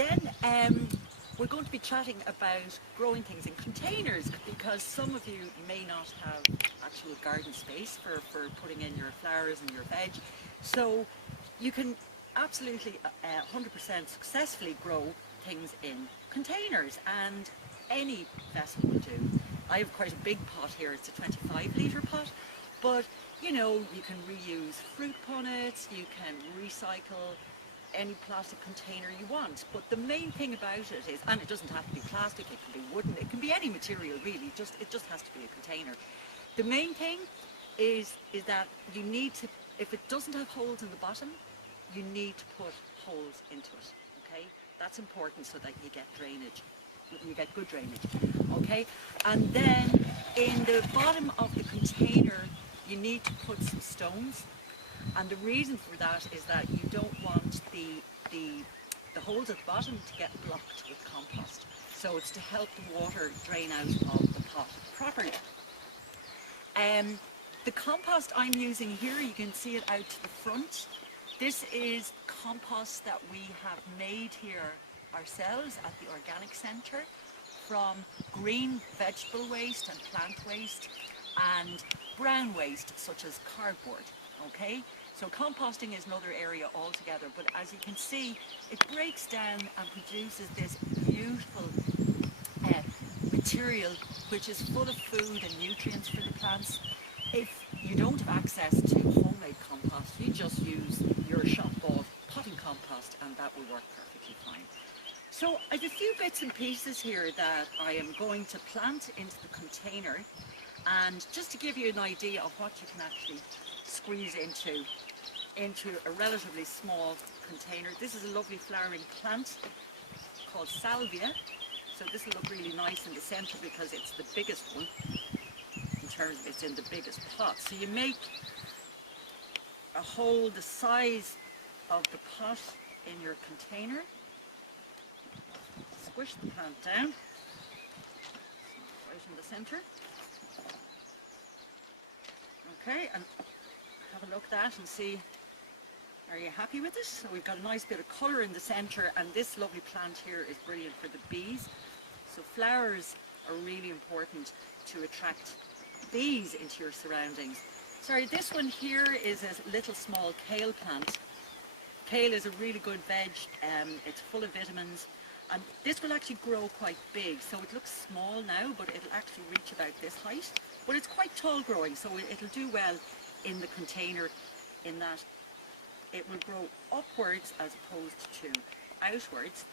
then we're going to be chatting about growing things in containers, because some of you may not have actual garden space for putting in your flowers and your veg. So you can absolutely 100% successfully grow things in containers, and any vessel will do. I have quite a big pot here, it's a 25-litre pot, but you know, you can reuse fruit punnets, you can recycle any plastic container you want. But the main thing about it is, and it doesn't have to be plastic, it can be wooden, it can be any material really, it just has to be a container. The main thing is that you need to, if it doesn't have holes in the bottom, you need to put holes into it, okay? That's important so that you get drainage, you get good drainage, okay? And then in the bottom of the container, you need to put some stones. And the reason for that is that you don't want the holes at the bottom to get blocked with compost. So it's to help the water drain out of the pot properly. The compost I'm using here, you can see it out to the front. This is compost that we have made here ourselves at the Organic Centre from green vegetable waste and plant waste and brown waste such as cardboard, okay? So composting is another area altogether, but as you can see, it breaks down and produces this beautiful material which is full of food and nutrients for the plants. If you don't have access to homemade compost, you just use your shop-bought potting compost and that will work perfectly fine. So I have a few bits and pieces here that I am going to plant into the container, and just to give you an idea of what you can actually squeeze into a relatively small container. This is a lovely flowering plant called salvia. So this will look really nice in the centre because it's the biggest one in terms of it's in the biggest pot. So you make a hole the size of the pot in your container. Squish the plant down, right in the centre. Okay, and have a look at that and see, are you happy with it? So we've got a nice bit of colour in the centre, and this lovely plant here is brilliant for the bees. So flowers are really important to attract bees into your surroundings. Sorry, this one here is a little small kale plant. Kale is a really good veg, it's full of vitamins, and this will actually grow quite big. So it looks small now, but it'll actually reach about this height. But it's quite tall growing, so it'll do well in the container in that it will grow upwards as opposed to outwards.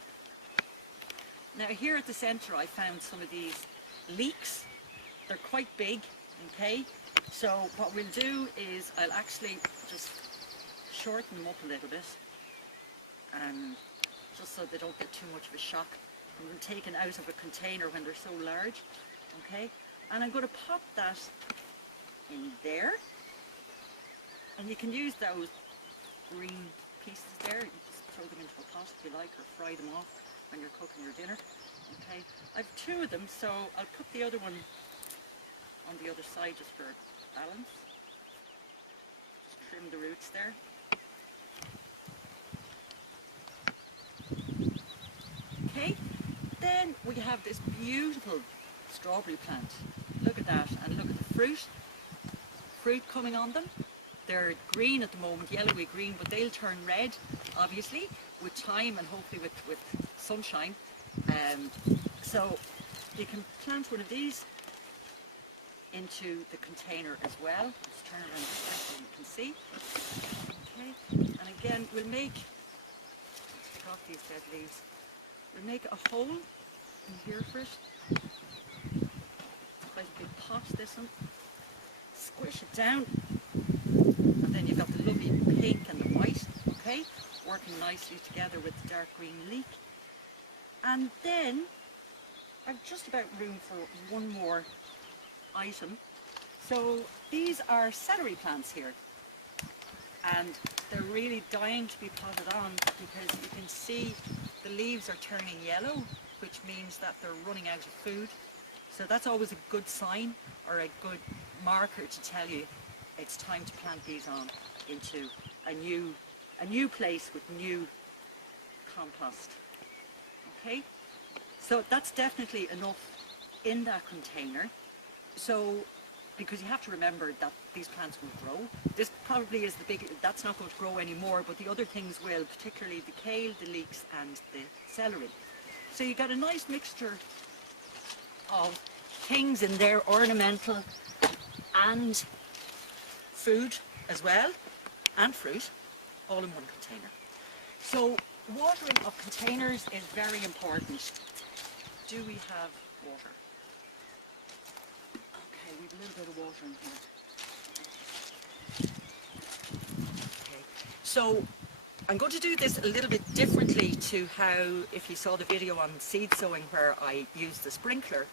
Now here at the centre I found some of these leeks. They're quite big, okay? So what we'll do is I'll actually just shorten them up a little bit, and just so they don't get too much of a shock from them taken out of a container when they're so large, okay? And I'm going to pop that in there, and you can use those green pieces there. You just throw them into a pot if you like, or fry them off when you're cooking your dinner. Okay, I've two of them, so I'll put the other one on the other side just for balance. Just trim the roots there. Okay, then we have this beautiful strawberry plant. Look at that, and look at the fruit coming on them. They're green at the moment, yellowy green, but they'll turn red, obviously, with time and hopefully with sunshine. So you can plant one of these into the container as well. Let's turn around this way so you can see. Okay, and again, we'll make, let's take off these dead leaves. We'll make a hole in here for it. It's quite a big pot, this one. Squish it down. And then you've got the lovely pink and the white, okay, working nicely together with the dark green leek. And then I've just about room for one more item. So these are celery plants here, and they're really dying to be potted on because you can see the leaves are turning yellow, which means that they're running out of food. So that's always a good sign or a good marker to tell you it's time to plant these on into a new place with new compost. Okay, so that's definitely enough in that container. So, because you have to remember that these plants will grow. This probably is the big, that's not going to grow anymore, but the other things will, particularly the kale, the leeks and the celery. So you got a nice mixture of things in there, ornamental and food as well, and fruit, all in one container. So watering of containers is very important. Do we have water? Okay, we have a little bit of water in here. Okay, so I'm going to do this a little bit differently to how, if you saw the video on seed sowing where I used the sprinkler,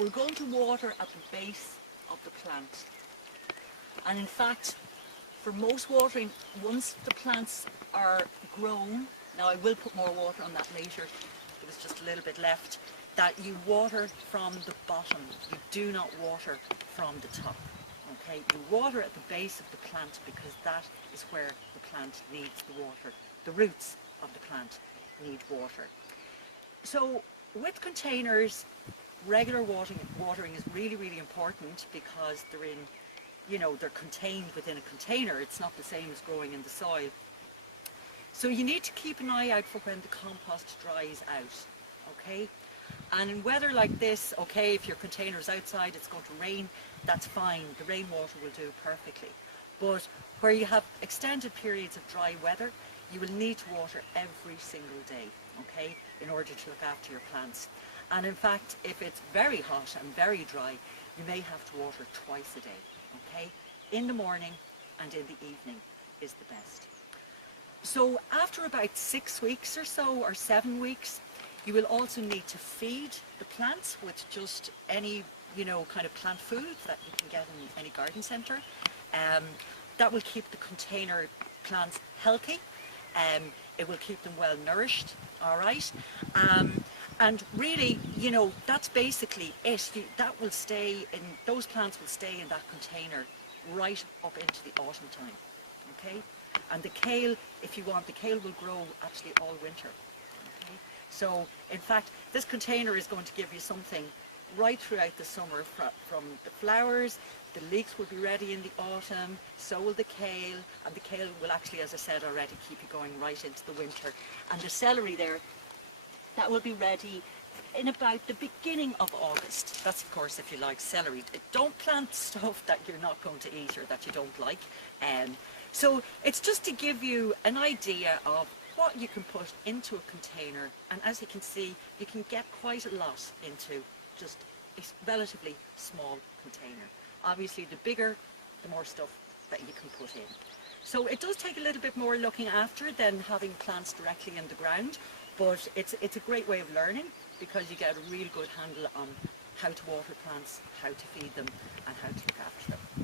we're going to water at the base of the plant. And in fact, for most watering, once the plants are grown, now I will put more water on that later, there was just a little bit left, that you water from the bottom. You do not water from the top. Okay, you water at the base of the plant because that is where the plant needs the water. The roots of the plant need water. So with containers, regular watering is really, really important because they're in, you know, they're contained within a container. It's not the same as growing in the soil. So you need to keep an eye out for when the compost dries out, okay? And in weather like this, okay, if your container is outside, it's going to rain, that's fine. The rainwater will do perfectly. But where you have extended periods of dry weather, you will need to water every single day, okay, in order to look after your plants. And in fact, if it's very hot and very dry, you may have to water twice a day, okay? In the morning and in the evening is the best. So after about 6 weeks or so, or 7 weeks, you will also need to feed the plants with just any, you know, kind of plant food that you can get in any garden centre. That will keep the container plants healthy. It will keep them well nourished, all right? And really, you know, that's basically it. That will stay in, those plants will stay in that container right up into the autumn time, okay? And the kale, if you want, the kale will grow actually all winter. Okay? So, in fact, this container is going to give you something right throughout the summer from the flowers. The leeks will be ready in the autumn, so will the kale, and the kale will actually, as I said already, keep you going right into the winter. And the celery there, that will be ready in about the beginning of August. That's, of course, if you like celery. Don't plant stuff that you're not going to eat or that you don't like. So it's just to give you an idea of what you can put into a container, and as you can see, you can get quite a lot into just a relatively small container. Obviously, the bigger, the more stuff that you can put in. So it does take a little bit more looking after than having plants directly in the ground, but it's a great way of learning because you get a real good handle on how to water plants, how to feed them, and how to look after them.